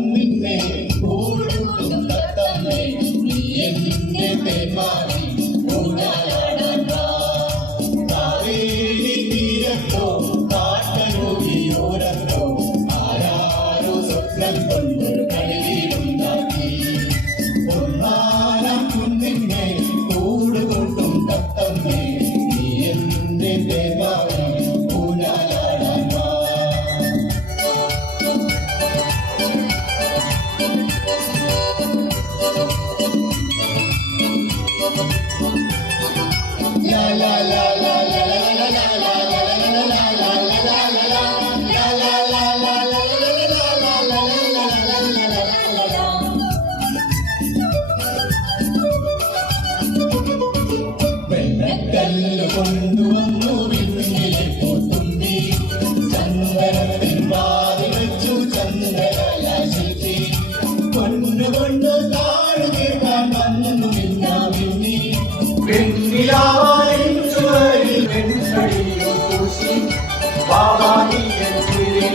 കുന്നിന്മേ കൂടുകൂട്ടും തത്തമ്മേ നീ എന്റെ തേന്മാരി ഊഞ്ഞാലാടാൻ വാ. കാവേരി തീരത്തോ കാട്ടരുവിയോരത്തോ ആരാരോ സ്വപ്നം കൊണ്ടൊരു കളിവീടുണ്ടാക്കി. ഒന്നാനാം കുന്നിന്മേ കൂടുകൂട്ടും തത്തമ്മേ നീ എന്റെ തേന്മാരി ഊഞ്ഞാലാടാൻ വാ. La la la la la la la la la la la la la വെള്ളക്കല്ല് കൊണ്ടുവന്നു വിണ്ണിലെ പൂത്തുമ്പി ചന്ദനത്തിൽ വാതി വെച്ചു ചന്ദ്രകലാശിൽപ്പി കൊണ്ടുകൊണ്ട് താഴ് കേൾക്കാൻ വന്നു മിന്നാമിന്നി വെണ്ണിലാവാൻ ചുവരിൽ വെൺകടിയോ പൂശി വാവാനി എന്നുയിരേ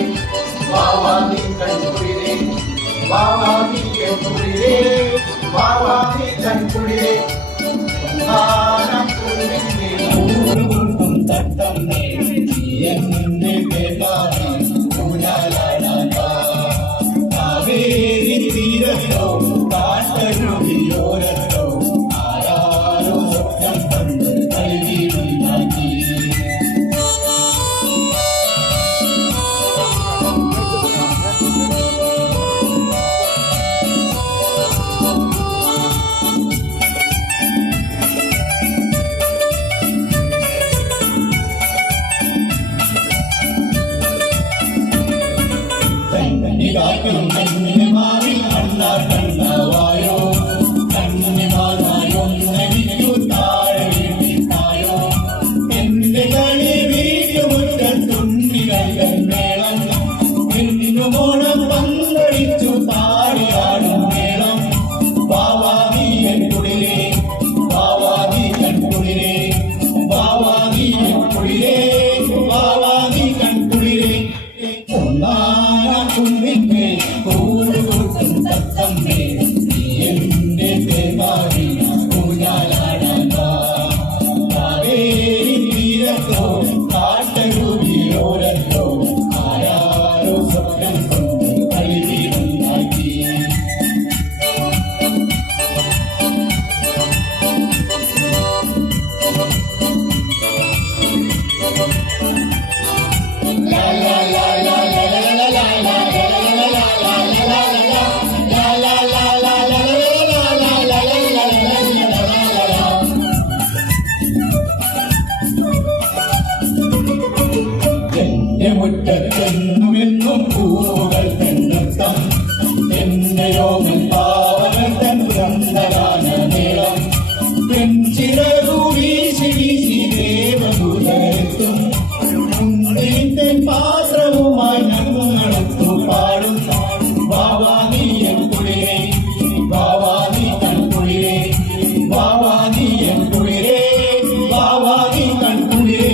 വാവാനി കൺകുളിരേ വാവാനി എന്നുയിരേ വാവാനി കൺകുളിരേ. ഒന്നാനാം കുന്നിന്മേ കൂടുകൂട്ടും തത്തമ്മേ നീ എന്റെ തേന്മാരി ഊഞ്ഞാലാടാൻ വാ. കാവേരി തീരത്തോ കാട്ടരുവിയോരത്തോ ആരാരോ സ്വപ്നം കണ്ട് കളിവീടുണ്ടാക്കി. കണ്ണികാക്കും കണ്ണിനെ മാറി കണ്ണാർ കണ്ണാവായോ കണ്ണിനെ മാറായൊന്നെനിക്കു താഴെ വീട്ടായോ. എന്റെ കളി വീട്ടുമുറ്റത്തുണ്ണികൾ മേളം പെണ്ണുമോണം പന്തടിച്ചു താടിയാടും മേളം. വാവാനി എൻകുളിരേ വാവാനി കൺകുളിരേ വാവാനി എൻകുളിരേ വാവാനി കൺകുളിരേ. ഒന്നാനാം കുന്നിന്മേ കൂടുകൂട്ടും തത്തമ്മേ നീ എന്റെ തേന്മാരി ഊഞ്ഞാലാടാൻ വാ. കാവേരി തീരത്തോ കാട്ടരുവിയോരത്തോ ആരാരോ സ്വപ്നം കൊണ്ട് കളിവീടുണ്ടാക്കി. La la la la la la la la la la la la la la എന്റെ മുറ്റത്തെന്നുമെന്നും പൂവുകൾ തെന്നൃത്തം എന്റെ യോമൻ പാവനൻ തൻ വൃന്ദഗാന മേളം. പെൺചിറകു വീശി വീശി ദേവദൂതരെത്തും മുന്തിരിന്റെ പാത്രവുമായി ഞങ്ങളെത്തു പാടും. വാവാനി എൻകുളിരേ വാവാനി കൺകുളിരേ വാവാനി എൻകുളിരേ വാവാനി കൺകുളിരേ.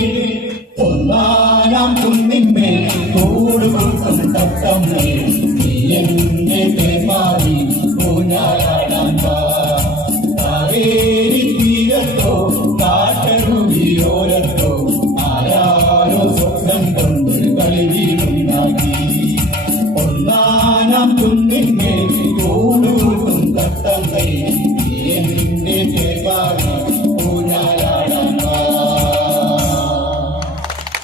ഒന്നാനാം കുന്നിന്മേ കൂടുകൂട്ടും തത്തമ്മേ നീ എന്റെ തേന്മാരി ഊഞ്ഞാലാടാൻ വാ. കാവേരി തീരത്തോ കാട്ടരുവിയോരത്തോ ആരാരോ സ്വപ്നം കൊണ്ട് കളിവീടുണ്ടാക്കി. ഒന്നാനാം കുന്നിന്മേ